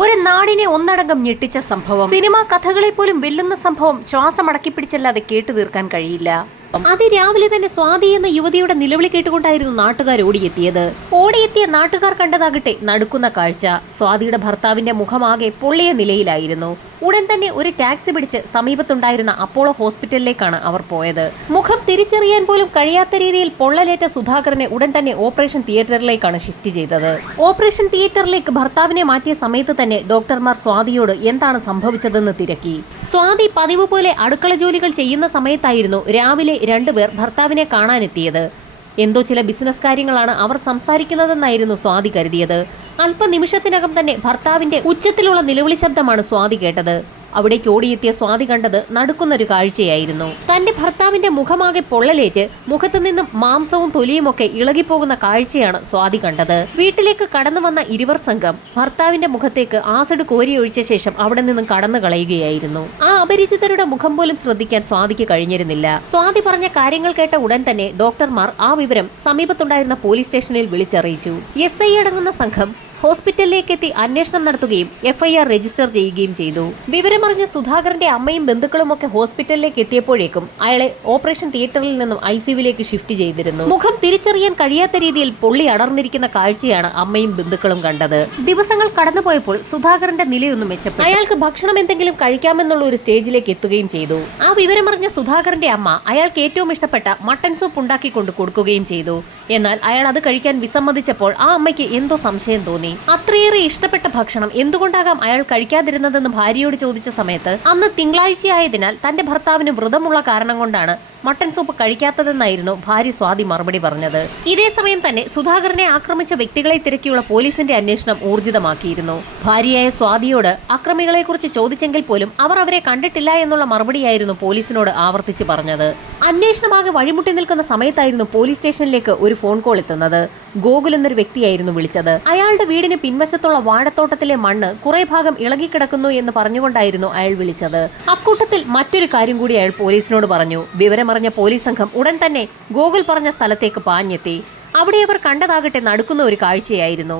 ഒരു നാടിനെ ഒന്നടങ്കം ഞെട്ടിച്ച സംഭവം. സിനിമാ കഥകളെ പോലും വെല്ലുന്ന സംഭവം ശ്വാസം അടക്കിപ്പിടിച്ചല്ലാതെ കേട്ടു തീർക്കാൻ കഴിയില്ല. അതിരാവിലെ തന്നെ സ്വാതി എന്ന യുവതിയുടെ നിലവിളി കേട്ടുകൊണ്ടായിരുന്നു നാട്ടുകാർ ഓടിയെത്തിയ നാട്ടുകാർ കണ്ടതാകട്ടെ നടുക്കുന്ന കാഴ്ച. സ്വാതിയുടെ ഭർത്താവിന്റെ മുഖമാകെ പൊള്ളിയ നിലയിലായിരുന്നു. ഉടൻ തന്നെ ഒരു ടാക്സി പിടിച്ച് സമീപത്തുണ്ടായിരുന്ന അപ്പോളോ ഹോസ്പിറ്റലിലേക്കാണ് അവർ പോയത്. മുഖം തിരിച്ചറിയാൻ പോലും കഴിയാത്ത രീതിയിൽ പൊള്ളലേറ്റ സുധാകരനെ ഉടൻ തന്നെ ഓപ്പറേഷൻ തിയേറ്ററിലേക്കാണ് ഷിഫ്റ്റ് ചെയ്തത്. ഓപ്പറേഷൻ തിയേറ്ററിലേക്ക് ഭർത്താവിനെ മാറ്റിയ സമയത്ത് തന്നെ ഡോക്ടർമാർ സ്വാതിയോട് എന്താണ് സംഭവിച്ചതെന്ന് തിരക്കി. സ്വാതി പതിവ് പോലെ അടുക്കള ജോലികൾ ചെയ്യുന്ന സമയത്തായിരുന്നു രാവിലെ രണ്ടുപേർ ഭർത്താവിനെ കാണാനെത്തിയത്. എന്തോ ചില ബിസിനസ് കാര്യങ്ങളാണ് അവർ സംസാരിക്കുന്നതെന്നായിരുന്നു സ്വാതി കരുതിയത്. അല്പനിമിഷത്തിനകം തന്നെ ഭർത്താവിന്റെ ഉച്ചത്തിലുള്ള നിലവിളി ശബ്ദമാണ് സ്വാതി കേട്ടത്. അവിടേക്ക് ഓടിയെത്തിയ സ്വാതി കണ്ടത് നടുക്കുന്നൊരു കാഴ്ചയായിരുന്നു. തന്റെ ഭർത്താവിന്റെ മുഖമാകെ പൊള്ളലേറ്റ് മുഖത്തു നിന്നും മാംസവും തൊലിയുമൊക്കെ ഇളകിപ്പോകുന്ന കാഴ്ചയാണ് സ്വാതി കണ്ടത്. വീട്ടിലേക്ക് കടന്നു വന്ന ഇരുവർ സംഘം ഭർത്താവിന്റെ മുഖത്തേക്ക് ആസിഡ് കോരിയൊഴിച്ച ശേഷം അവിടെ നിന്നും കടന്നു കളയുകയായിരുന്നു. ആ അപരിചിതരുടെ മുഖം പോലും ശ്രദ്ധിക്കാൻ സ്വാതിക്ക് കഴിഞ്ഞിരുന്നില്ല. സ്വാതി പറഞ്ഞ കാര്യങ്ങൾ കേട്ട ഉടൻ തന്നെ ഡോക്ടർമാർ ആ വിവരം സമീപത്തുണ്ടായിരുന്ന പോലീസ് സ്റ്റേഷനിൽ വിളിച്ചറിയിച്ചു. SI അടങ്ങുന്ന സംഘം ഹോസ്പിറ്റലിലേക്ക് എത്തി അന്വേഷണം നടത്തുകയും FIR രജിസ്റ്റർ ചെയ്യുകയും ചെയ്തു. വിവരമറിഞ്ഞ സുധാകരന്റെ അമ്മയും ബന്ധുക്കളുമൊക്കെ ഹോസ്പിറ്റലിലേക്ക് എത്തിയപ്പോഴേക്കും അയാളെ ഓപ്പറേഷൻ തിയേറ്ററിൽ നിന്നും ICUവിലേക്ക് ഷിഫ്റ്റ് ചെയ്തിരുന്നു. മുഖം തിരിച്ചറിയാൻ കഴിയാത്ത രീതിയിൽ പൊള്ളി അടർന്നിരിക്കുന്ന കാഴ്ചയാണ് അമ്മയും ബന്ധുക്കളും കണ്ടത്. ദിവസങ്ങൾ കടന്നുപോയപ്പോൾ സുധാകരന്റെ നിലയൊന്നും മെച്ചപ്പെട്ടു. അയാൾക്ക് ഭക്ഷണം എന്തെങ്കിലും കഴിക്കാമെന്നുള്ള ഒരു സ്റ്റേജിലേക്ക് എത്തുകയും ചെയ്തു. ആ വിവരമറിഞ്ഞ സുധാകരന്റെ അമ്മ അയാൾക്ക് ഏറ്റവും ഇഷ്ടപ്പെട്ട മട്ടൻ സൂപ്പ് ഉണ്ടാക്കിക്കൊണ്ട് കൊടുക്കുകയും ചെയ്തു. എന്നാൽ അയാൾ അത് കഴിക്കാൻ വിസമ്മതിച്ചപ്പോൾ ആ അമ്മയ്ക്ക് എന്തോ സംശയം തോന്നി. അത്രയേറെ ഇഷ്ടപ്പെട്ട ഭക്ഷണം എന്തുകൊണ്ടാകാം അയാൾ കഴിക്കാതിരുന്നതെന്ന് ഭാര്യയോട് ചോദിച്ച സമയത്ത് അന്ന് തിങ്കളാഴ്ചയായതിനാൽ തന്റെ ഭർത്താവിന് വ്രതമുള്ള കാരണം കൊണ്ടാണ് മട്ടൻ സൂപ്പ് കഴിക്കാത്തതെന്നായിരുന്നു ഭാര്യ സ്വാതി മറുപടി പറഞ്ഞത്. ഇതേ സമയം തന്നെ സുധാകരനെ ആക്രമിച്ച വ്യക്തികളെ തിരക്കിയുള്ള പോലീസിന്റെ അന്വേഷണം ഊർജിതമാക്കിയിരുന്നു. ഭാര്യയായ സ്വാതിയോട് അക്രമികളെക്കുറിച്ച് ചോദിച്ചെങ്കിൽ പോലും അവർ അവരെ കണ്ടിട്ടില്ല എന്നുള്ള മറുപടിയായിരുന്നു പോലീസിനോട് ആവർത്തിച്ച് പറഞ്ഞത്. അന്വേഷണമാകെ വഴിമുട്ടി നിൽക്കുന്ന സമയത്തായിരുന്നു പോലീസ് സ്റ്റേഷനിലേക്ക് ഒരു ഫോൺ കോൾ എത്തുന്നത്. ഗോകുൽ എന്നൊരു വ്യക്തിയായിരുന്നു വിളിച്ചത്. അയാളുടെ വീടിന് പിൻവശത്തുള്ള വാഴത്തോട്ടത്തിലെ മണ്ണ് കുറെ ഭാഗം ഇളകിക്കിടക്കുന്നു എന്ന് പറഞ്ഞുകൊണ്ടായിരുന്നു അയാൾ വിളിച്ചത്. അക്കൂട്ടത്തിൽ മറ്റൊരു കാര്യം കൂടി അയാൾ പോലീസിനോട് പറഞ്ഞു. വിവരമറിഞ്ഞ പോലീസ് സംഘം ഉടൻ തന്നെ ഗോകുൽ പറഞ്ഞ സ്ഥലത്തേക്ക് പാഞ്ഞെത്തി. അവിടെ അവർ കണ്ടതാകട്ടെ നടുക്കുന്ന ഒരു കാഴ്ചയായിരുന്നു.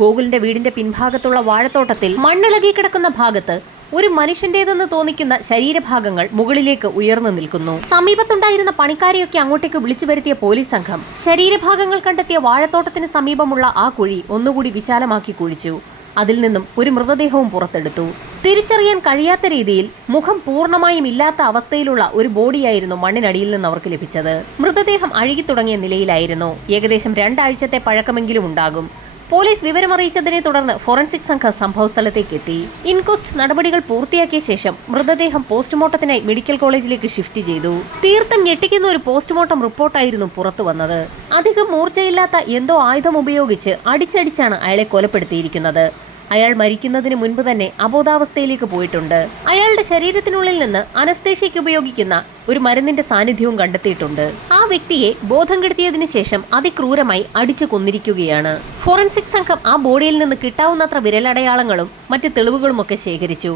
ഗോകുലിന്റെ വീടിന്റെ പിൻഭാഗത്തുള്ള വാഴത്തോട്ടത്തിൽ മണ്ണിളകി കിടക്കുന്ന ഭാഗത്ത് ഒരു മനുഷ്യന്റേതെന്ന് തോന്നിക്കുന്ന ശരീരഭാഗങ്ങൾ മുകളിലേക്ക് ഉയർന്നു നിൽക്കുന്നു. സമീപത്തുണ്ടായിരുന്ന പണിക്കാരെയൊക്കെ അങ്ങോട്ടേക്ക് വിളിച്ചു വരുത്തിയ പോലീസ് സംഘം ശരീരഭാഗങ്ങൾ കണ്ടെത്തിയ വാഴത്തോട്ടത്തിന് സമീപമുള്ള ആ കുഴി ഒന്നുകൂടി വിശാലമാക്കി കുഴിച്ചു. അതിൽ നിന്നും ഒരു മൃതദേഹവും പുറത്തെടുത്തു. തിരിച്ചറിയാൻ കഴിയാത്ത രീതിയിൽ മുഖം പൂർണ്ണമായും ഇല്ലാത്ത അവസ്ഥയിലുള്ള ഒരു ബോഡിയായിരുന്നു മണ്ണിനടിയിൽ നിന്ന് അവർക്ക് ലഭിച്ചത്. മൃതദേഹം അഴുകിത്തുടങ്ങിയ നിലയിലായിരുന്നു. ഏകദേശം 2 ആഴ്ചത്തെ പഴക്കമെങ്കിലും ഉണ്ടാകും. പോലീസ് വിവരമറിയിച്ചതിനെ തുടർന്ന് ഫോറൻസിക് സംഘം സംഭവസ്ഥലത്തേക്ക് എത്തി. ഇൻക്വസ്റ്റ് നടപടികൾ പൂർത്തിയാക്കിയ ശേഷം മൃതദേഹം പോസ്റ്റ്മോർട്ടത്തിനായി മെഡിക്കൽ കോളേജിലേക്ക് ഷിഫ്റ്റ് ചെയ്തു. തീർത്തും ഞെട്ടിക്കുന്ന ഒരു പോസ്റ്റ്മോർട്ടം റിപ്പോർട്ടായിരുന്നു പുറത്തു വന്നത്. അധികം മൂർച്ചയില്ലാത്ത എന്തോ ആയുധം ഉപയോഗിച്ച് അടിച്ചടിച്ചാണ് അയാളെ കൊലപ്പെടുത്തിയിരിക്കുന്നത്. അയാൾ മരിക്കുന്നതിന് മുൻപ് തന്നെ അബോധാവസ്ഥയിലേക്ക് പോയിട്ടുണ്ട്. അയാളുടെ ശരീരത്തിനുള്ളിൽ നിന്ന് അനസ്തേഷ്യയ്ക്ക് ഉപയോഗിക്കുന്ന ഒരു മരുന്നിന്റെ സാന്നിധ്യവും കണ്ടെത്തിയിട്ടുണ്ട്. ആ വ്യക്തിയെ ബോധം കെടുത്തിയതിനു ശേഷം അതിക്രൂരമായി അടിച്ചു കൊന്നിരിക്കുകയാണ്. ഫോറൻസിക് സംഘം ആ ബോഡിയിൽ നിന്ന് കിട്ടാവുന്നത്ര വിരലടയാളങ്ങളും മറ്റ് തെളിവുകളുമൊക്കെ ശേഖരിച്ചു.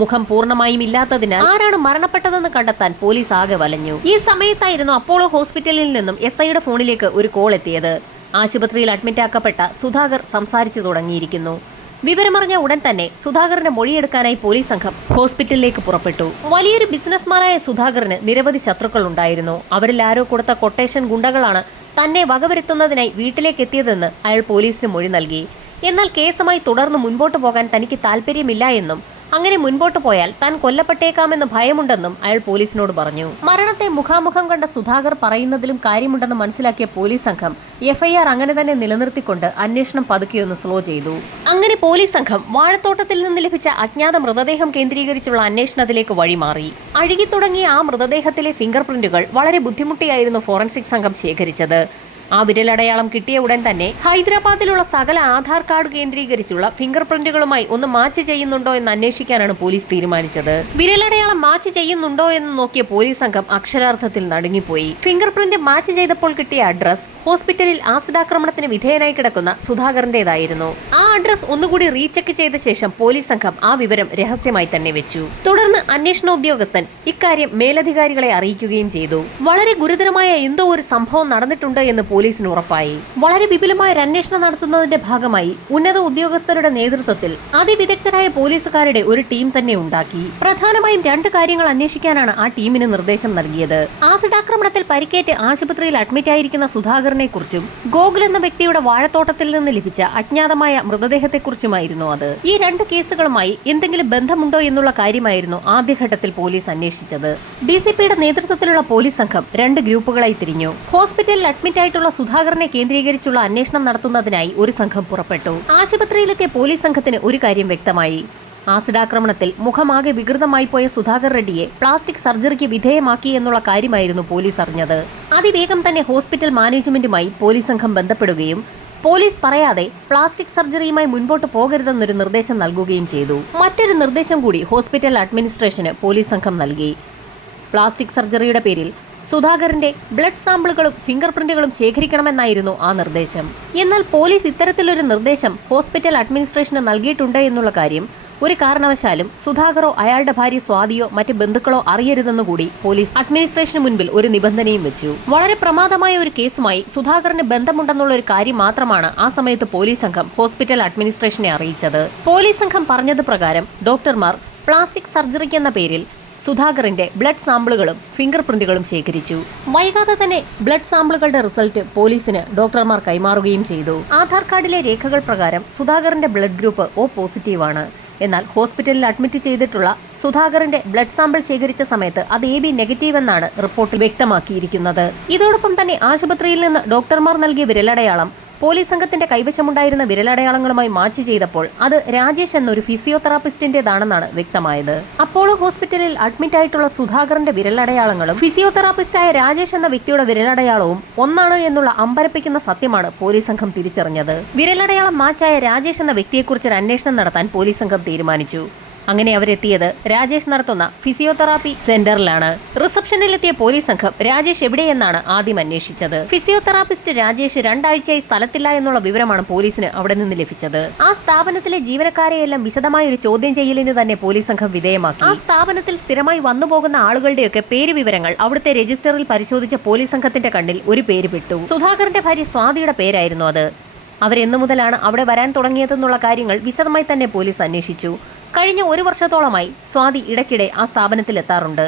മുഖം പൂർണ്ണമായും ഇല്ലാത്തതിനാൽ ആരാണ് മരണപ്പെട്ടതെന്ന് കണ്ടെത്താൻ പോലീസ് ആകെ വലഞ്ഞു. ഈ സമയത്തായിരുന്നു അപ്പോളോ ഹോസ്പിറ്റലിൽ നിന്നും SIയുടെ ഫോണിലേക്ക് ഒരു കോൾ എത്തിയത്. ആശുപത്രിയിൽ അഡ്മിറ്റ് ആക്കപ്പെട്ട സുധാകർ സംസാരിച്ചു തുടങ്ങിയിരിക്കുന്നു. വിവരമറിഞ്ഞ ഉടൻ തന്നെ സുധാകരന്റെ മൊഴിയെടുക്കാനായി പോലീസ് സംഘം ഹോസ്പിറ്റലിലേക്ക് പുറപ്പെട്ടു. വലിയൊരു ബിസിനസ്മാനായ സുധാകരന് നിരവധി ശത്രുക്കൾ ഉണ്ടായിരുന്നു. അവരിൽ ആരോ കൊടുത്ത കൊട്ടേഷൻ ഗുണ്ടകളാണ് തന്നെ വകവരുത്തുന്നതിനായി വീട്ടിലേക്ക് എത്തിയതെന്ന് അയാൾ പോലീസിന് മൊഴി നൽകി. എന്നാൽ കേസുമായി തുടർന്ന് മുൻപോട്ട് പോകാൻ തനിക്ക് താല്പര്യമില്ല എന്നും അങ്ങനെ മുൻപോട്ട് പോയാൽ താൻ കൊല്ലപ്പെട്ടേക്കാമെന്ന് ഭയമുണ്ടെന്നും അയാൾ പോലീസിനോട് പറഞ്ഞു. മരണത്തെ മുഖാമുഖം കണ്ട സുധാകർ പറയുന്നതിലും കാര്യമുണ്ടെന്ന് മനസ്സിലാക്കിയ പോലീസ് സംഘം FIR അങ്ങനെ തന്നെ നിലനിർത്തിക്കൊണ്ട് അന്വേഷണം പതുക്കെയൊന്ന് സ്ലോ ചെയ്തു. അങ്ങനെ പോലീസ് സംഘം വാഴത്തോട്ടത്തിൽ നിന്ന് ലഭിച്ച അജ്ഞാത മൃതദേഹം കേന്ദ്രീകരിച്ചുള്ള അന്വേഷണത്തിലേക്ക് വഴിമാറി. അഴുകിത്തുടങ്ങിയ ആ മൃതദേഹത്തിലെ ഫിംഗർ പ്രിന്റുകൾ വളരെ ബുദ്ധിമുട്ടിയായിരുന്നു ഫോറൻസിക് സംഘം ശേഖരിച്ചത്. ആ വിരലടയാളം കിട്ടിയ ഉടൻ തന്നെ ഹൈദരാബാദിലുള്ള സകല ആധാർ കാർഡ് കേന്ദ്രീകരിച്ചുള്ള ഫിംഗർ പ്രിന്റുകളുമായി ഒന്ന് മാച്ച് ചെയ്യുന്നുണ്ടോ എന്ന് അന്വേഷിക്കാനാണ് പോലീസ് തീരുമാനിച്ചത്. വിരലടയാളം മാച്ച് ചെയ്യുന്നുണ്ടോ എന്ന് നോക്കിയ പോലീസ് സംഘം അക്ഷരാർത്ഥത്തിൽ നടുങ്ങിപ്പോയി. ഫിംഗർ പ്രിന്റ് മാച്ച് ചെയ്തപ്പോൾ കിട്ടിയ അഡ്രസ് ഹോസ്പിറ്റലിൽ ആസിഡാക്രമണത്തിന് വിധേയനായി കിടക്കുന്ന സുധാകരന്റേതായിരുന്നു. ആ അഡ്രസ് ഒന്നുകൂടി റീചെക്ക് ചെയ്ത ശേഷം പോലീസ് സംഘം ആ വിവരം രഹസ്യമായി തന്നെ വെച്ചു. തുടർന്ന് അന്വേഷണ ഉദ്യോഗസ്ഥൻ ഇക്കാര്യം മേലധികാരികളെ അറിയിക്കുകയും ചെയ്തു. വളരെ ഗുരുതരമായ എന്തോ ഒരു സംഭവം നടന്നിട്ടുണ്ട് എന്ന് പോലീസിന് ഉറപ്പായി. വളരെ വിപുലമായ ഒരു അന്വേഷണം നടത്തുന്നതിന്റെ ഭാഗമായി ഉന്നത ഉദ്യോഗസ്ഥരുടെ നേതൃത്വത്തിൽ അതിവിദഗ്ധരായ പോലീസുകാരുടെ ഒരു ടീം തന്നെ ഉണ്ടാക്കി. പ്രധാനമായും 2 കാര്യങ്ങൾ അന്വേഷിക്കാനാണ് ആ ടീമിന് നിർദ്ദേശം നൽകിയത്. ആസിഡ് ആക്രമണത്തിൽ പരിക്കേറ്റ് ആശുപത്രിയിൽ അഡ്മിറ്റ് ആയിരിക്കുന്ന സുധാകരനെ കുറിച്ചും ഗോകുൽ എന്ന വ്യക്തിയുടെ വാഴത്തോട്ടത്തിൽ നിന്ന് ലഭിച്ച അജ്ഞാതമായ മൃതദേഹത്തെക്കുറിച്ചുമായിരുന്നു അത്. ഈ 2 കേസുകളുമായി എന്തെങ്കിലും ബന്ധമുണ്ടോ എന്നുള്ള കാര്യമായിരുന്നു ആദ്യഘട്ടത്തിൽ പോലീസ് അന്വേഷിച്ചത്. ഡിസിപിയുടെ നേതൃത്വത്തിലുള്ള പോലീസ് സംഘം 2 ഗ്രൂപ്പുകളായി തിരിഞ്ഞു. ഹോസ്പിറ്റലിൽ അഡ്മിറ്റ് ആയിട്ടുള്ള സുധാകരനെ കേന്ദ്രീകരിച്ചുള്ള അന്വേഷണം നടത്തുന്നതിനായി ഒരു സംഘം പുറപ്പെട്ടു. ആശുപത്രിയിലെത്തിയ പോലീസ് സംഘത്തിന് ഒരു കാര്യം വ്യക്തമായി. ആസിഡ് ആക്രമണത്തിൽ മുഖമാകെ വികൃതമായി പോയ സുധാകർ റെഡ്ഡിയെ പ്ലാസ്റ്റിക് സർജറിക്ക് വിധേയമാക്കി എന്നുള്ള കാര്യമായിരുന്നു പോലീസ് അറിഞ്ഞത്. അതിവേഗം തന്നെ ഹോസ്പിറ്റൽ മാനേജ്മെന്റുമായി പോലീസ് സംഘം ബന്ധപ്പെടുകയും പോലീസ് പറയാതെ പ്ലാസ്റ്റിക് സർജറിയുമായി മുൻപോട്ട് പോകരുതെന്നൊരു നിർദ്ദേശം നൽകുകയും ചെയ്തു. മറ്റൊരു നിർദ്ദേശം കൂടി ഹോസ്പിറ്റൽ അഡ്മിനിസ്ട്രേഷന് പോലീസ് സംഘം നൽകി. പ്ലാസ്റ്റിക് സർജറിയുടെ പേരിൽ സുധാകരന്റെ ബ്ലഡ് സാമ്പിളുകളും ഫിംഗർ പ്രിന്റുകളും ശേഖരിക്കണമെന്നായിരുന്നു ആ നിർദ്ദേശം. എന്നാൽ പോലീസ് ഇത്തരത്തിലൊരു നിർദ്ദേശം ഹോസ്പിറ്റൽ അഡ്മിനിസ്ട്രേഷന് നൽകിയിട്ടുണ്ട് എന്നുള്ള കാര്യം ഒരു കാരണവശാലും സുധാകരോ അയാളുടെ ഭാര്യ സ്വാതിയോ മറ്റ് ബന്ധുക്കളോ അറിയരുതെന്നുകൂടി പോലീസ് അഡ്മിനിസ്ട്രേഷന് മുൻപിൽ ഒരു നിബന്ധനയും വെച്ചു. വളരെ പ്രമാദമായ ഒരു കേസുമായി സുധാകരന് ബന്ധമുണ്ടെന്നുള്ള ഒരു കാര്യം മാത്രമാണ് ആ സമയത്ത് പോലീസ് സംഘം ഹോസ്പിറ്റൽ അഡ്മിനിസ്ട്രേഷനെ അറിയിച്ചത്. പോലീസ് സംഘം പറഞ്ഞത് പ്രകാരം ഡോക്ടർമാർ പ്ലാസ്റ്റിക് സർജറിക്ക് എന്ന പേരിൽ സുധാകറിന്റെ ബ്ലഡ് സാമ്പിളുകളും ഫിംഗർ പ്രിന്റുകളും ശേഖരിച്ചു. വൈകാതെ തന്നെ ബ്ലഡ് സാമ്പിളുകളുടെ റിസൾട്ട് പോലീസിന് ഡോക്ടർമാർ കൈമാറുകയും ചെയ്തു. ആധാർ കാർഡിലെ രേഖകൾ പ്രകാരം സുധാകറിന്റെ ബ്ലഡ് ഗ്രൂപ്പ് O പോസിറ്റീവാണ്. എന്നാൽ ഹോസ്പിറ്റലിൽ അഡ്മിറ്റ് ചെയ്തിട്ടുള്ള സുധാകറിന്റെ ബ്ലഡ് സാമ്പിൾ ശേഖരിച്ച സമയത്ത് അത് AB നെഗറ്റീവ് എന്നാണ് റിപ്പോർട്ടിൽ വ്യക്തമാക്കിയിരിക്കുന്നത്. ഇതോടൊപ്പം തന്നെ ആശുപത്രിയിൽ നിന്ന് ഡോക്ടർമാർ നൽകിയ വിരലടയാളം പോലീസ് സംഘത്തിന്റെ കൈവശമുണ്ടായിരുന്ന വിരലടയാളങ്ങളുമായി മാച്ച് ചെയ്തപ്പോൾ അത് രാജേഷ് എന്നൊരു ഫിസിയോതെറാപ്പിസ്റ്റിന്റേതാണെന്നാണ് വ്യക്തമായത്. അപ്പോളോ ഹോസ്പിറ്റലിൽ അഡ്മിറ്റ് ആയിട്ടുള്ള സുധാകരന്റെ വിരലടയാളങ്ങളും ഫിസിയോതെറാപ്പിസ്റ്റായ രാജേഷ് എന്ന വ്യക്തിയുടെ വിരലടയാളവും ഒന്നാണ് എന്നുള്ള അമ്പരപ്പിക്കുന്ന സത്യമാണ് പോലീസ് സംഘം തിരിച്ചറിഞ്ഞത്. വിരലടയാളം മാച്ചായ രാജേഷ് എന്ന വ്യക്തിയെക്കുറിച്ച് ഒരു അന്വേഷണം നടത്താൻ പോലീസ് സംഘം തീരുമാനിച്ചു. അങ്ങനെ അവരെത്തിയത് രാജേഷ് നടത്തുന്ന ഫിസിയോതെറാപ്പി സെന്ററിലാണ്. റിസപ്ഷനിലെത്തിയ പോലീസ് സംഘം രാജേഷ് എവിടെയെന്നാണ് ആദ്യം അന്വേഷിച്ചത്. ഫിസിയോതെറാപ്പിസ്റ്റ് രാജേഷ് 2 ആഴ്ചയായി സ്ഥലത്തില്ല എന്നുള്ള വിവരമാണ് പോലീസിന് അവിടെ നിന്ന് ലഭിച്ചത്. ആ സ്ഥാപനത്തിലെ ജീവനക്കാരെയെല്ലാം വിശദമായ ഒരു ചോദ്യം ചെയ്യലിന് തന്നെ പോലീസ് സംഘം വിധേയമാക്കി. ആ സ്ഥാപനത്തിൽ സ്ഥിരമായി വന്നുപോകുന്ന ആളുകളുടെയൊക്കെ പേര് വിവരങ്ങൾ അവിടുത്തെ രജിസ്റ്ററിൽ പരിശോധിച്ച പോലീസ് സംഘത്തിന്റെ കണ്ണിൽ ഒരു പേര് പെട്ടു. സുധാകരന്റെ ഭാര്യ സ്വാതിയുടെ പേരായിരുന്നു അത്. അവരെന്നു മുതലാണ് അവിടെ വരാൻ തുടങ്ങിയതെന്നുള്ള കാര്യങ്ങൾ വിശദമായി തന്നെ പോലീസ് അന്വേഷിച്ചു. കഴിഞ്ഞ 1 വർഷത്തോളമായി സ്വാതി ഇടയ്ക്കിടെ ആ സ്ഥാപനത്തിൽ എത്താറുണ്ട്.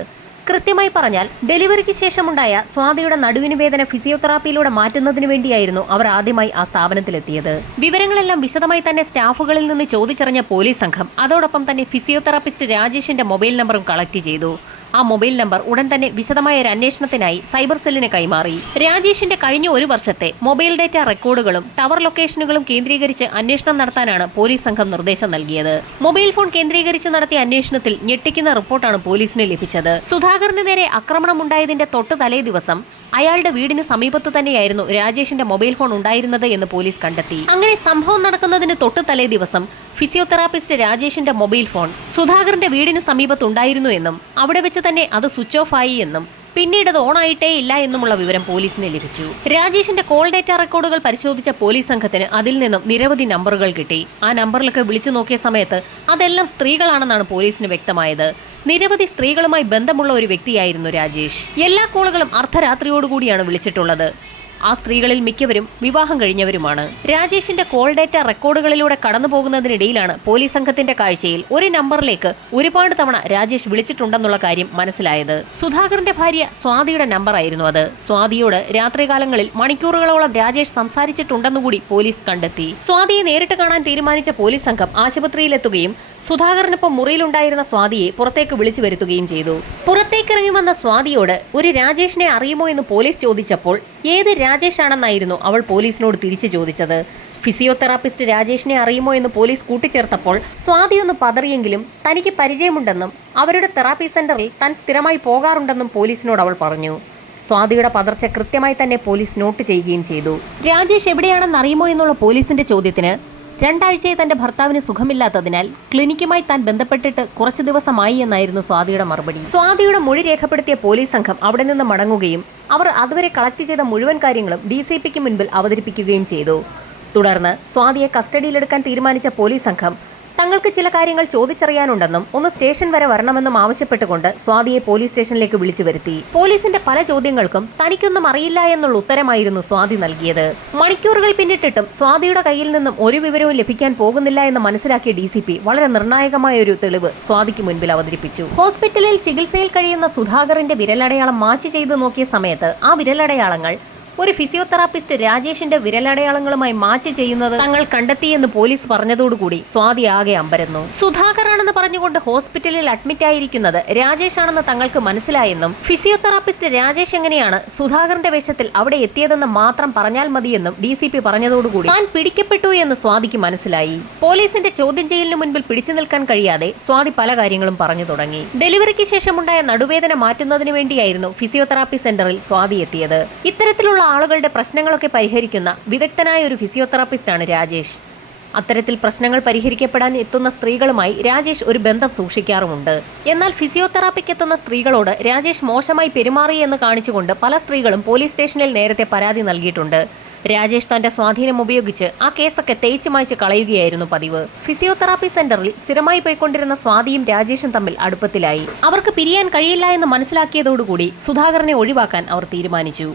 കൃത്യമായി പറഞ്ഞാൽ ഡെലിവറിക്ക് ശേഷമുണ്ടായ സ്വാതിയുടെ നടുവിന് വേദന ഫിസിയോതെറാപ്പിയിലൂടെ മാറ്റുന്നതിന് വേണ്ടിയായിരുന്നു അവർ ആദ്യമായി ആ സ്ഥാപനത്തിലെത്തിയത്. വിവരങ്ങളെല്ലാം വിശദമായി തന്നെ സ്റ്റാഫുകളിൽ നിന്ന് ചോദിച്ചറിഞ്ഞ പോലീസ് സംഘം അതോടൊപ്പം തന്നെ ഫിസിയോതെറാപ്പിസ്റ്റ് രാജേഷിന്റെ മൊബൈൽ നമ്പറും കളക്ട് ചെയ്തു. ആ മൊബൈൽ നമ്പർ ഉടൻ തന്നെ വിശദമായ ഒരു അന്വേഷണത്തിനായി സൈബർ സെല്ലിന് കൈമാറി. രാജേഷിന്റെ കഴിഞ്ഞ 1 വർഷത്തെ മൊബൈൽ ഡേറ്റ റെക്കോർഡുകളും ടവർ ലൊക്കേഷനുകളും കേന്ദ്രീകരിച്ച് അന്വേഷണം നടത്താനാണ് പോലീസ് സംഘം നിർദ്ദേശം നൽകിയത്. മൊബൈൽ ഫോൺ കേന്ദ്രീകരിച്ച് നടത്തിയ അന്വേഷണത്തിൽ ഞെട്ടിക്കുന്ന റിപ്പോർട്ടാണ് പോലീസിന് ലഭിച്ചത്. സുധാകറിന് നേരെ ആക്രമണം ഉണ്ടായതിന്റെ തൊട്ട് തലേ ദിവസം അയാളുടെ വീടിന് സമീപത്ത് തന്നെയായിരുന്നു രാജേഷിന്റെ മൊബൈൽ ഫോൺ ഉണ്ടായിരുന്നത് എന്ന് പോലീസ് കണ്ടെത്തി. അങ്ങനെ സംഭവം നടക്കുന്നതിന് തൊട്ട് തലേ ദിവസം ഫിസിയോതെറാപ്പിസ്റ്റ് രാജേഷിന്റെ മൊബൈൽ ഫോൺ സുധാകറിന്റെ വീടിന് സമീപത്തുണ്ടായിരുന്നു എന്നും അവിടെ വെച്ച് തന്നെ അത് സ്വിച്ച് ഓഫ് ആയി എന്നും പിന്നീട് അത് ഓണായിട്ടേ ഇല്ല എന്നുമുള്ള വിവരം പോലീസിന് ലഭിച്ചു. രാജേഷിന്റെ കോൾ ഡേറ്റ റെക്കോർഡുകൾ പരിശോധിച്ച പോലീസ് സംഘത്തിന് അതിൽ നിന്നും നിരവധി നമ്പറുകൾ കിട്ടി. ആ നമ്പറിലൊക്കെ വിളിച്ചു നോക്കിയ സമയത്ത് അതെല്ലാം സ്ത്രീകളാണെന്നാണ് പോലീസിന് വ്യക്തമായത്. നിരവധി സ്ത്രീകളുമായി ബന്ധമുള്ള ഒരു വ്യക്തിയായിരുന്നു രാജേഷ്. എല്ലാ കോളുകളും അർദ്ധരാത്രിയോടുകൂടിയാണ് വിളിച്ചിട്ടുള്ളത്. ആ സ്ത്രീകളിൽ മിക്കവരും വിവാഹം കഴിഞ്ഞവരുമാണ്. രാജേഷിന്റെ കോൾ ഡേറ്റ റെക്കോർഡുകളിലൂടെ കടന്നു പോകുന്നതിനിടയിലാണ് പോലീസ് സംഘത്തിന്റെ കാഴ്ചയിൽ ഒരു നമ്പറിലേക്ക് ഒരുപാട് തവണ രാജേഷ് വിളിച്ചിട്ടുണ്ടെന്നുള്ള കാര്യം മനസ്സിലായത്. സുധാകരന്റെ ഭാര്യ സ്വാതിയുടെ നമ്പർ ആയിരുന്നു അത്. സ്വാതിയോട് രാത്രികാലങ്ങളിൽ മണിക്കൂറുകളോളം രാജേഷ് സംസാരിച്ചിട്ടുണ്ടെന്നുകൂടി പോലീസ് കണ്ടെത്തി. സ്വാതിയെ നേരിട്ട് കാണാൻ തീരുമാനിച്ച പോലീസ് സംഘം ആശുപത്രിയിലെത്തുകയും സുധാകരനൊപ്പം മുറിയിലുണ്ടായിരുന്ന സ്വാതിയെ പുറത്തേക്ക് വിളിച്ചു വരുത്തുകയും ചെയ്തു. പുറത്തേക്കിറങ്ങി വന്ന സ്വാതിയോട് ഒരു രാജേഷിനെ അറിയുമോ എന്ന് പോലീസ് ചോദിച്ചപ്പോൾ ഏത് രാജേഷ് ആണെന്നായിരുന്നു അവൾ പോലീസിനോട് തിരിച്ചു ചോദിച്ചത്. ഫിസിയോതെറാപ്പിസ്റ്റ് രാജേഷിനെ അറിയുമോ എന്ന് പോലീസ് കൂട്ടിച്ചേർത്തപ്പോൾ സ്വാതി ഒന്ന് പതറിയെങ്കിലും തനിക്ക് പരിചയമുണ്ടെന്നും അവരുടെ തെറാപ്പി സെന്ററിൽ താൻ സ്ഥിരമായി പോകാറുണ്ടെന്നും പോലീസിനോട് അവൾ പറഞ്ഞു. സ്വാതിയുടെ പതർച്ച കൃത്യമായി തന്നെ പോലീസ് നോട്ട് ചെയ്യുകയും ചെയ്തു. രാജേഷ് എവിടെയാണെന്ന് അറിയുമോ എന്നുള്ള പോലീസിന്റെ ചോദ്യത്തിന് 2 ആഴ്ചയായി തന്റെ ഭർത്താവിന് സുഖമില്ലാത്തതിനാൽ ക്ലിനിക്കുമായി താൻ ബന്ധപ്പെട്ടിട്ട് കുറച്ച് ദിവസമായി എന്നായിരുന്നു സ്വാതിയുടെ മറുപടി. സ്വാതിയുടെ മൊഴി രേഖപ്പെടുത്തിയ പോലീസ് സംഘം അവിടെ നിന്ന് മടങ്ങുകയും അവർ അതുവരെ കളക്ട് ചെയ്ത മുഴുവൻ കാര്യങ്ങളും DCPക്ക് മുൻപിൽ അവതരിപ്പിക്കുകയും ചെയ്തു. തുടർന്ന് സ്വാതിയെ കസ്റ്റഡിയിലെടുക്കാൻ തീരുമാനിച്ച പോലീസ് സംഘം തങ്ങൾക്ക് ചില കാര്യങ്ങൾ ചോദിച്ചറിയാനുണ്ടെന്നും ഒന്ന് സ്റ്റേഷൻ വരെ വരണമെന്നും ആവശ്യപ്പെട്ടുകൊണ്ട് സ്വാതിയെ പോലീസ് സ്റ്റേഷനിലേക്ക് വിളിച്ചു വരുത്തി. പോലീസിന്റെ പല ചോദ്യങ്ങൾക്കും തനിക്കൊന്നും അറിയില്ല എന്നുള്ള ഉത്തരമായിരുന്നു സ്വാതി നൽകിയത്. മണിക്കൂറുകൾ പിന്നിട്ടിട്ടും സ്വാതിയുടെ കയ്യിൽ നിന്നും ഒരു വിവരവും ലഭിക്കാൻ പോകുന്നില്ല എന്ന് മനസ്സിലാക്കിയ DCP വളരെ നിർണായകമായ ഒരു തെളിവ് സ്വാതിക്ക് മുൻപിൽ അവതരിപ്പിച്ചു. ഹോസ്പിറ്റലിൽ ചികിത്സയിൽ കഴിയുന്ന സുധാകറിന്റെ വിരലടയാളം മാച്ച് ചെയ്തു നോക്കിയ സമയത്ത് ആ വിരലടയാളങ്ങൾ ഒരു ഫിസിയോതെറാപ്പിസ്റ്റ് രാജേഷിന്റെ വിരലടയാളങ്ങളുമായി മാച്ച് ചെയ്യുന്നത് തങ്ങൾ കണ്ടെത്തിയെന്ന് പോലീസ് പറഞ്ഞതോടുകൂടി സ്വാതി ആകെ അമ്പരന്നു. സുധാകർ ആണെന്ന് പറഞ്ഞുകൊണ്ട് ഹോസ്പിറ്റലിൽ അഡ്മിറ്റ് ആയിരിക്കുന്നത് രാജേഷ് ആണെന്ന് തങ്ങൾക്ക് മനസ്സിലായെന്നും ഫിസിയോതെറാപ്പിസ്റ്റ് രാജേഷ് എങ്ങനെയാണ് സുധാകറിന്റെ വേഷത്തിൽ അവിടെ എത്തിയതെന്ന് മാത്രം പറഞ്ഞാൽ മതിയെന്നും DCP പറഞ്ഞതോടുകൂടി താൻ പിടിക്കപ്പെട്ടു എന്ന് സ്വാതിക്ക് മനസ്സിലായി. പോലീസിന്റെ ചോദ്യം ചെയ്യലിന് മുൻപിൽ പിടിച്ചു നിൽക്കാൻ കഴിയാതെ സ്വാതി പല കാര്യങ്ങളും പറഞ്ഞു തുടങ്ങി. ഡെലിവറിക്ക് ശേഷമുണ്ടായ നടുവേദന മാറ്റുന്നതിന് വേണ്ടിയായിരുന്നു ഫിസിയോതെറാപ്പി സെന്ററിൽ സ്വാതി എത്തിയത്. ഇത്തരത്തിലുള്ള ആളുകളുടെ പ്രശ്നങ്ങളൊക്കെ പരിഹരിക്കുന്ന വിദഗ്ധനായ ഒരു ഫിസിയോതെറാപ്പിസ്റ്റാണ് രാജേഷ്. അത്തരത്തിൽ പ്രശ്നങ്ങൾ പരിഹരിക്കപ്പെടാൻ എത്തുന്ന സ്ത്രീകളുമായി രാജേഷ് ഒരു ബന്ധം സൂക്ഷിക്കാറുമുണ്ട്. എന്നാൽ ഫിസിയോതെറാപ്പിക്ക് എത്തുന്ന സ്ത്രീകളോട് രാജേഷ് മോശമായി പെരുമാറി എന്ന് കാണിച്ചുകൊണ്ട് പല സ്ത്രീകളും പോലീസ് സ്റ്റേഷനിൽ നേരത്തെ പരാതി നൽകിയിട്ടുണ്ട്. രാജേഷ് തന്റെ സ്വാധീനം ഉപയോഗിച്ച് ആ കേസൊക്കെ തേച്ചു മായ്ച്ച് കളയുകയായിരുന്നു പതിവ്. ഫിസിയോതെറാപ്പി സെന്ററിൽ സ്ഥിരമായി പോയിക്കൊണ്ടിരുന്ന സ്വാതിയും രാജേഷും തമ്മിൽ അടുപ്പത്തിലായി. അവർക്ക് പിരിയാൻ കഴിയില്ല എന്ന് മനസ്സിലാക്കിയതോടുകൂടി സുധാകരനെ ഒഴിവാക്കാൻ അവർ തീരുമാനിച്ചു.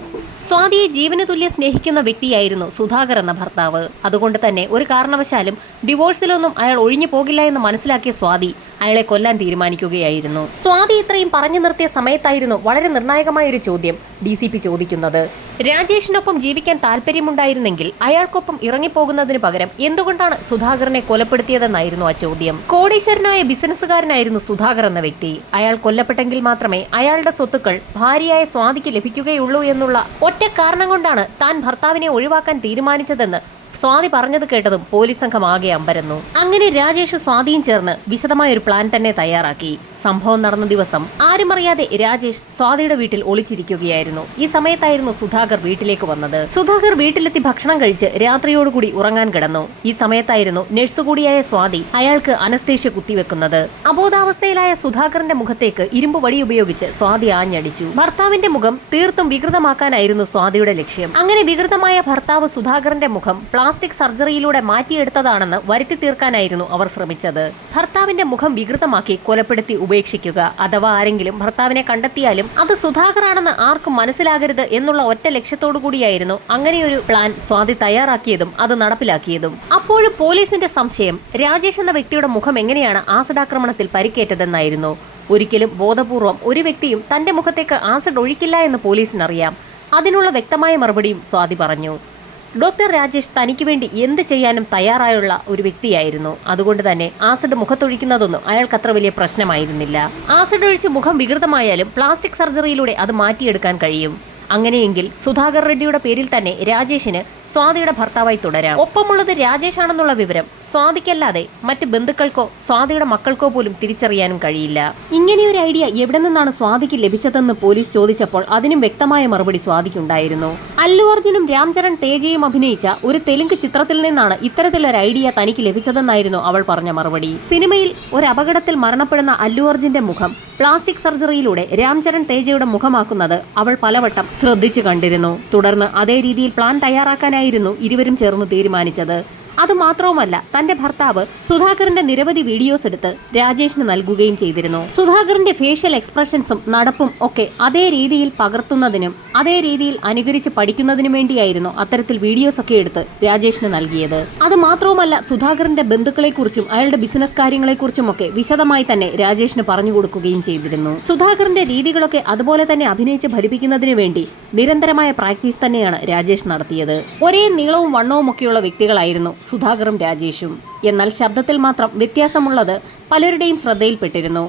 സ്വാതിയെ ജീവന് തുല്യം സ്നേഹിക്കുന്ന വ്യക്തിയായിരുന്നു സുധാകർ എന്ന ഭർത്താവ്. അതുകൊണ്ട് തന്നെ ഒരു കാരണവശാലും ഡിവോഴ്സിലൊന്നും അയാൾ ഒഴിഞ്ഞു പോകില്ല എന്ന് മനസ്സിലാക്കിയ സ്വാതി അയാളെ കൊല്ലാൻ തീരുമാനിക്കുകയായിരുന്നു. സ്വാതി ഇത്രയും പറഞ്ഞു നിർത്തിയ സമയത്തായിരുന്നു വളരെ നിർണായകമായ ഒരു ചോദ്യം DCP ചോദിക്കുന്നത്. രാജേഷിനൊപ്പം ജീവിക്കാൻ താല്പര്യമുണ്ടായിരുന്നെങ്കിൽ അയാൾക്കൊപ്പം ഇറങ്ങിപ്പോകുന്നതിന് പകരം എന്തുകൊണ്ടാണ് സുധാകരനെ കൊലപ്പെടുത്തിയതെന്നായിരുന്നു ആ ചോദ്യം. കോടീശ്വരനായ ബിസിനസ്സുകാരനായിരുന്നു സുധാകർ എന്ന വ്യക്തി. അയാൾ കൊല്ലപ്പെട്ടെങ്കിൽ മാത്രമേ അയാളുടെ സ്വത്തുക്കൾ ഭാര്യയായ സ്വാതിക്ക് ലഭിക്കുകയുള്ളൂ എന്നുള്ള ഒറ്റ കാരണം കൊണ്ടാണ് താൻ ഭർത്താവിനെ ഒഴിവാക്കാൻ തീരുമാനിച്ചതെന്ന് സ്വാതി പറഞ്ഞത് കേട്ടതും പോലീസ് സംഘം ആകെ അമ്പരന്നു. അങ്ങനെ രാജേഷ് സ്വാതിയും ചേർന്ന് വിശദമായ ഒരു പ്ലാൻ തന്നെ തയ്യാറാക്കി. സംഭവം നടന്ന ദിവസം ആരും അറിയാതെ രാജേഷ് സ്വാതിയുടെ വീട്ടിൽ ഒളിച്ചിരിക്കുകയായിരുന്നു. ഈ സമയത്തായിരുന്നു സുധാകർ വീട്ടിലേക്ക് വന്നത്. സുധാകർ വീട്ടിലെത്തി ഭക്ഷണം കഴിച്ച് രാത്രിയോടുകൂടി ഉറങ്ങാൻ കിടന്നു. ഈ സമയത്തായിരുന്നു നഴ്സ് കൂടിയായ സ്വാതി അയാൾക്ക് അനസ്തേഷ്യ കുത്തിവെക്കുന്നത്. അബോധാവസ്ഥയിലായ സുധാകറിന്റെ മുഖത്തേക്ക് ഇരുമ്പ് വടി ഉപയോഗിച്ച് സ്വാതി ആഞ്ഞടിച്ചു. ഭർത്താവിന്റെ മുഖം തീർത്തും വികൃതമാക്കാനായിരുന്നു സ്വാതിയുടെ ലക്ഷ്യം. അങ്ങനെ വികൃതമായ ഭർത്താവ് സുധാകറിന്റെ മുഖം പ്ലാസ്റ്റിക് സർജറിയിലൂടെ മാറ്റിയെടുത്തതാണെന്ന് വരുത്തി തീർക്കാനായിരുന്നു അവർ ശ്രമിച്ചത്. ഭർത്താവിന്റെ മുഖം വികൃതമാക്കി കൊലപ്പെടുത്തി ഉപേക്ഷിക്കുക, അഥവാ ആരെങ്കിലും ഭർത്താവിനെ കണ്ടെത്തിയാലും അത് സുധാകറാണെന്ന് ആർക്കും മനസ്സിലാകരുത് എന്നുള്ള ഒറ്റ ലക്ഷ്യത്തോടു കൂടിയായിരുന്നു അങ്ങനെയൊരു പ്ലാൻ സ്വാതി തയ്യാറാക്കിയതും അത് നടപ്പിലാക്കിയതും. അപ്പോഴും പോലീസിന്റെ സംശയം രാജേഷ് എന്ന വ്യക്തിയുടെ മുഖം എങ്ങനെയാണ് ആസിഡാക്രമണത്തിൽ പരിക്കേറ്റതെന്നായിരുന്നു. ഒരിക്കലും ബോധപൂർവം ഒരു വ്യക്തിയും തന്റെ മുഖത്തേക്ക് ആസിഡ് ഒഴിക്കില്ല എന്ന് പോലീസിനറിയാം. അതിനുള്ള വ്യക്തമായ മറുപടിയും സ്വാതി പറഞ്ഞു. ഡോക്ടർ രാജേഷ് തനിക്ക് വേണ്ടി എന്ത് ചെയ്യാനും തയ്യാറായുള്ള ഒരു വ്യക്തിയായിരുന്നു. അതുകൊണ്ട് തന്നെ ആസിഡ് മുഖത്തൊഴിക്കുന്നതൊന്നും അയാൾക്കത്ര വലിയ പ്രശ്നമായിരുന്നില്ല. ആസിഡ് ഒഴിച്ച് മുഖം വികൃതമായാലും പ്ലാസ്റ്റിക് സർജറിയിലൂടെ അത് മാറ്റിയെടുക്കാൻ കഴിയും. അങ്ങനെയെങ്കിൽ സുധാകർ റെഡ്ഡിയുടെ പേരിൽ തന്നെ രാജേഷിന് സ്വാതിയുടെ ഭർത്താവായി തുടരാം. ഒപ്പമുള്ളത് രാജേഷ് ആണെന്നുള്ള വിവരം സ്വാതിക്കല്ലാതെ മറ്റ് ബന്ധുക്കൾക്കോ സ്വാതിയുടെ മക്കൾക്കോ പോലും തിരിച്ചറിയാനും കഴിയില്ല. ഇങ്ങനെയൊരു ഐഡിയ എവിടെ നിന്നാണ് സ്വാതിക്ക് ലഭിച്ചതെന്ന് പോലീസ് ചോദിച്ചപ്പോൾ അതിനും വ്യക്തമായ മറുപടി സ്വാതിക്കുണ്ടായിരുന്നു. അല്ലു അർജുനും രാംചരൺ തേജയും അഭിനയിച്ച ഒരു തെലുങ്ക് ചിത്രത്തിൽ നിന്നാണ് ഇത്തരത്തിലൊരു ഐഡിയ തനിക്ക് ലഭിച്ചതെന്നായിരുന്നു അവൾ പറഞ്ഞ മറുപടി. സിനിമയിൽ ഒരു അപകടത്തിൽ മരണപ്പെടുന്ന അല്ലു അർജുന്റെ മുഖം പ്ലാസ്റ്റിക് സർജറിയിലൂടെ രാംചരൺ തേജയുടെ മുഖമാക്കുന്നത് അവൾ പലവട്ടം ശ്രദ്ധിച്ചു കണ്ടിരുന്നു. തുടർന്ന് അതേ രീതിയിൽ പ്ലാൻ തയ്യാറാക്കാനായിരുന്നു ഇരുവരും ചേർന്ന് തീരുമാനിച്ചത്. അതുമാത്രവുമല്ല, തന്റെ ഭർത്താവ് സുധാകറിന്റെ നിരവധി വീഡിയോസ് എടുത്ത് രാജേഷിന് നൽകുകയും ചെയ്തിരുന്നു. സുധാകറിന്റെ ഫേഷ്യൽ എക്സ്പ്രഷൻസും നടപ്പും ഒക്കെ അതേ രീതിയിൽ പകർത്തുന്നതിനും അതേ രീതിയിൽ അനുകരിച്ച് പഠിക്കുന്നതിനും വേണ്ടിയായിരുന്നു അത്തരത്തിൽ വീഡിയോസ് ഒക്കെ എടുത്ത് രാജേഷിന് നൽകിയത്. അതുമാത്രവുമല്ല, സുധാകറിന്റെ ബന്ധുക്കളെക്കുറിച്ചും അയാളുടെ ബിസിനസ് കാര്യങ്ങളെക്കുറിച്ചും ഒക്കെ വിശദമായി തന്നെ രാജേഷിന് പറഞ്ഞു കൊടുക്കുകയും ചെയ്തിരുന്നു. സുധാകറിന്റെ രീതികളൊക്കെ അതുപോലെ തന്നെ അഭിനയിച്ച് ഫലിപ്പിക്കുന്നതിന് വേണ്ടി നിരന്തരമായ പ്രാക്ടീസ് തന്നെയാണ് രാജേഷ് നടത്തിയത്. ഒരേ നീളവും വണ്ണവും ഒക്കെയുള്ള വ്യക്തികളായിരുന്നു സുധാകറും രാജേഷും. എന്നാൽ ശബ്ദത്തിൽ മാത്രം വ്യത്യാസമുള്ളത് പലരുടെയും ശ്രദ്ധയിൽപ്പെട്ടിരുന്നു.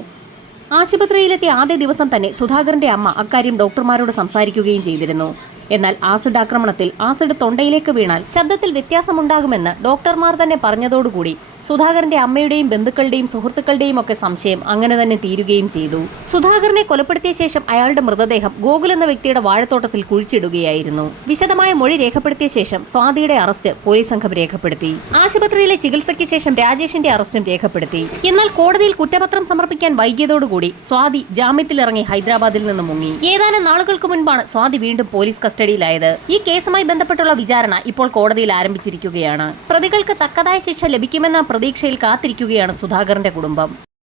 ആശുപത്രിയിലെത്തിയ ആദ്യ ദിവസം തന്നെ സുധാകറിന്റെ അമ്മ അക്കാര്യം ഡോക്ടർമാരോട് സംസാരിക്കുകയും ചെയ്തിരുന്നു. എന്നാൽ ആസിഡ് ആക്രമണത്തിൽ ആസിഡ് തൊണ്ടയിലേക്ക് വീണാൽ ശബ്ദത്തിൽ വ്യത്യാസമുണ്ടാകുമെന്ന് ഡോക്ടർമാർ തന്നെ പറഞ്ഞതോടുകൂടി സുധാകറിന്റെ അമ്മയുടെയും ബന്ധുക്കളുടെയും സുഹൃത്തുക്കളുടെയും ഒക്കെ സംശയം അങ്ങനെ തന്നെ തീരുകയും ചെയ്തു. സുധാകറിനെ കൊലപ്പെടുത്തിയ ശേഷം അയാളുടെ മൃതദേഹം ഗോകുൽ എന്ന വ്യക്തിയുടെ വാഴത്തോട്ടത്തിൽ കുഴിച്ചിടുകയായിരുന്നു. വിശദമായ മൊഴി രേഖപ്പെടുത്തിയ ശേഷം സ്വാതിയുടെ അറസ്റ്റ് പോലീസ് സംഘം രേഖപ്പെടുത്തി. ആശുപത്രിയിലെ ചികിത്സയ്ക്ക് ശേഷം രാജേഷിന്റെ അറസ്റ്റും രേഖപ്പെടുത്തി. എന്നാൽ കോടതിയിൽ കുറ്റപത്രം സമർപ്പിക്കാൻ വൈകിയതോടുകൂടി സ്വാതി ജാമ്യത്തിലിറങ്ങി ഹൈദരാബാദിൽ നിന്ന് മുങ്ങി. ഏതാനും നാളുകൾക്ക് മുൻപാണ് സ്വാതി വീണ്ടും പോലീസ് കസ്റ്റഡിയിലായത്. ഈ കേസുമായി ബന്ധപ്പെട്ടുള്ള വിചാരണ ഇപ്പോൾ കോടതിയിൽ ആരംഭിച്ചിരിക്കുകയാണ്. പ്രതികൾക്ക് തക്കതായ ശിക്ഷ ലഭിക്കുമെന്ന പ്രതീക്ഷയിൽ കാത്തിരിക്കുകയാണ് സുധാകരന്റെ കുടുംബം.